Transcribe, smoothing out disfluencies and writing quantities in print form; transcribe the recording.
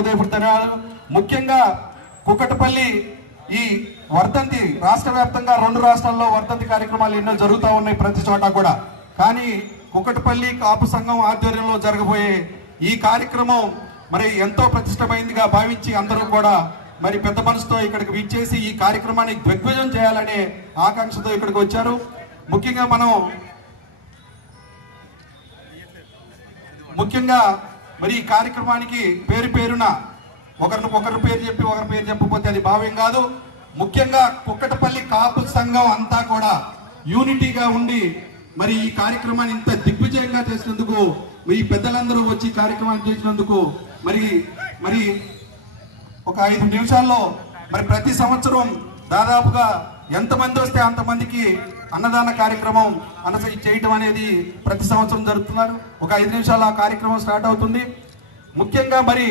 ఉదయపడుతున్నారు. ముఖ్యంగా కుక్కటపల్లి ఈ వర్ధంతి రాష్ట్ర వ్యాప్తంగా 2 రాష్ట్రాల్లో వర్ధంతి కార్యక్రమాలు ఎన్నో జరుగుతూ ఉన్నాయి ప్రతి చోట కూడా. కానీ కుక్కటపల్లి కాపు సంఘం ఆధ్వర్యంలో జరగబోయే ఈ కార్యక్రమం మరి ఎంతో ప్రతిష్టమైందిగా భావించి అందరూ కూడా మరి పెద్ద మనసుతో ఇక్కడికి విచ్చేసి ఈ కార్యక్రమాన్ని దిగ్విజయం చేయాలనే ఆకాంక్షతో ఇక్కడికి వచ్చారు. ముఖ్యంగా మరి ఈ కార్యక్రమానికి పేరున ఒకరి పేరు చెప్పకపోతే అది భావ్యం కాదు. ముఖ్యంగా కుక్కటపల్లి కాపు సంఘం అంతా కూడా యూనిటీగా ఉండి మరి ఈ కార్యక్రమాన్ని ఇంత దిగ్విజయంగా చేసినందుకు, ఈ పెద్దలందరూ వచ్చి కార్యక్రమాన్ని చేసినందుకు మరి ఒక 5 నిమిషాల్లో మరి ప్రతి సంవత్సరం దాదాపుగా ఎంతమంది వస్తే అంతమందికి అన్నదాన కార్యక్రమం చేయటం అనేది ప్రతి సంవత్సరం జరుగుతున్నారు. ఒక 5 నిమిషాలు ఆ కార్యక్రమం స్టార్ట్ అవుతుంది. ముఖ్యంగా మరి